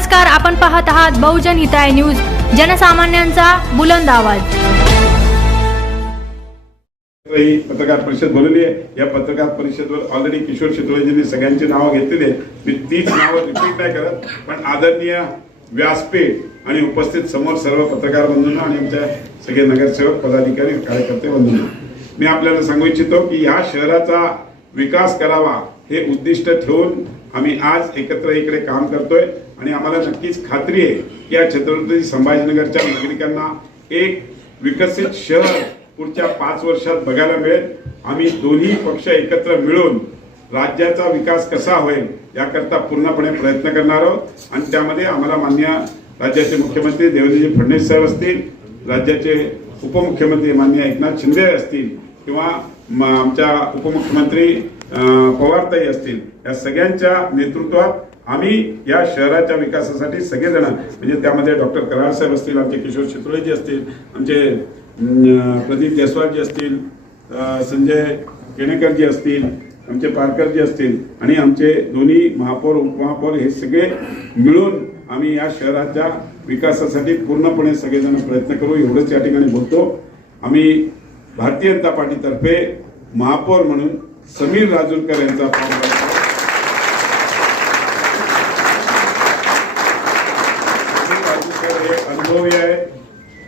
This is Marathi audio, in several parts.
नमस्कार, आपण पाहत आहात बहुजन हिताय न्यूज, जनसामान्यांचा बुलंद आवाज। ही पत्रकार परिषद बोलली आहे। या पत्रकार परिषदेवर ऑलरेडी किशोर शितोळेजींनी सगळ्यांची नावं घेतलेली आहेत। मी तीच नावं रिपीट नाही करत, पण आदरणीय व्यासपीठ आणि उपस्थित समोर सर्व पत्रकार बंधूंना आणि आमच्या सगळे नगरसेवक पदाधिकारी कार्यकर्ते बंधूंना मी आपल्याला सांगू इच्छितो की या शहराचा विकास करावा हे उद्दिष्ट ठेवून आम्ही आज एकत्र इकडे काम करतोय आणि आम्हाला नक्कीच खात्री आहे की या छत्रपती संभाजीनगरच्या नागरिकांना एक विकसित शहर पुढच्या 5 वर्षात बघायला मिळेल। आम्ही दोन्ही पक्ष एकत्र मिळून राज्याचा विकास कसा होईल याकरता पूर्णपणे प्रयत्न करणार आहोत आणि त्यामध्ये आम्हाला माननीय राज्याचे मुख्यमंत्री देवेंद्रजी फडणवीस साहेब असतील, राज्याचे उपमुख्यमंत्री माननीय एकनाथ शिंदे असतील किंवा आमच्या उपमुख्यमंत्री पवारताई असतील, या सगळ्यांच्या नेतृत्वात आम्ही या शहराच्या विकासासाठी सगळेजण म्हणजे त्यामध्ये डॉक्टर कराड साहेब असतील, आमचे किशोर शितोळेजी असतील, आमचे प्रदीप जयस्वालजी असतील, संजय केणेकरजी असतील, आमचे पारकरजी असतील आणि आमचे दोन्ही महापौर उपमहापौर हे सगळे मिळून आम्ही या शहराच्या विकासासाठी पूर्णपणे सगळेजण प्रयत्न करू एवढंच या ठिकाणी बोलतो। आम्ही भारतीय जनता पार्टीतर्फे महापौर म्हणून समीर राजूरकर यांचा अनुभवी आहे।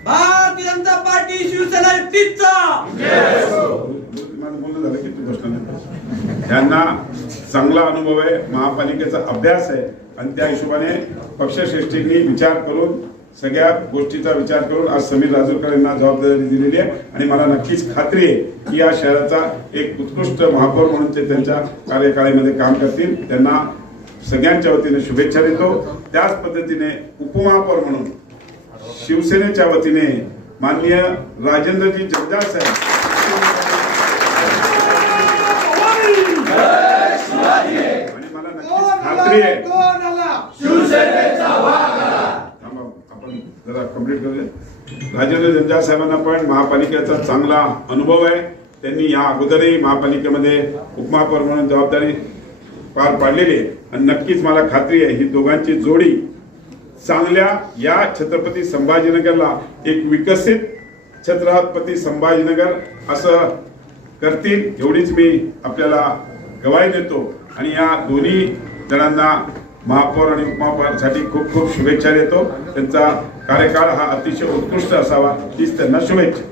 भारतीय जनता पार्टी शिवसेना युतीचा झालं की तू प्रश्न त्यांना चांगला अनुभव आहे, महापालिकेचा अभ्यास आहे आणि त्या हिशोबाने पक्षश्रेष्ठींनी विचार करून सगळ्या गोष्टीचा विचार करून आज समीर राजूरकर यांना जबाबदारी दिलेली आहे आणि मला नक्कीच खात्री आहे की या शहराचा एक उत्कृष्ट महापौर म्हणून ते त्यांच्या कार्यकाळामध्ये काम करतील। त्यांना सगळ्यांच्या वतीने शुभेच्छा देतो। त्याच पद्धतीने उपमहापौर म्हणून शिवसेनेच्या वतीने माननीय राजेंद्रजी जगदाळ साहेब आणि मला नक्कीच खात्री आहे आपण जरा कंप्लीट करूया। राजेंद्र जगदाळ साहेबांना पण महापालिकेचा चांगला अनुभव आहे। त्यांनी या अगोदरही महापालिकेमध्ये उपमहापौर म्हणून जबाबदारी पार पाडलेली आहे आणि नक्कीच मला खात्री आहे ही दोघांची जोडी चांगल्या या छत्रपती संभाजीनगरला एक विकसित छत्रपती संभाजीनगर असं करतील एवढीच मी आपल्याला गवाही देतो आणि या दोन्ही जणांना महापौर आणि उपमहापौरासाठी खूप खूप शुभेच्छा देतो। त्यांचा कार्यकाळ हा अतिशय उत्कृष्ट असावा हीच त्यांना शुभेच्छा।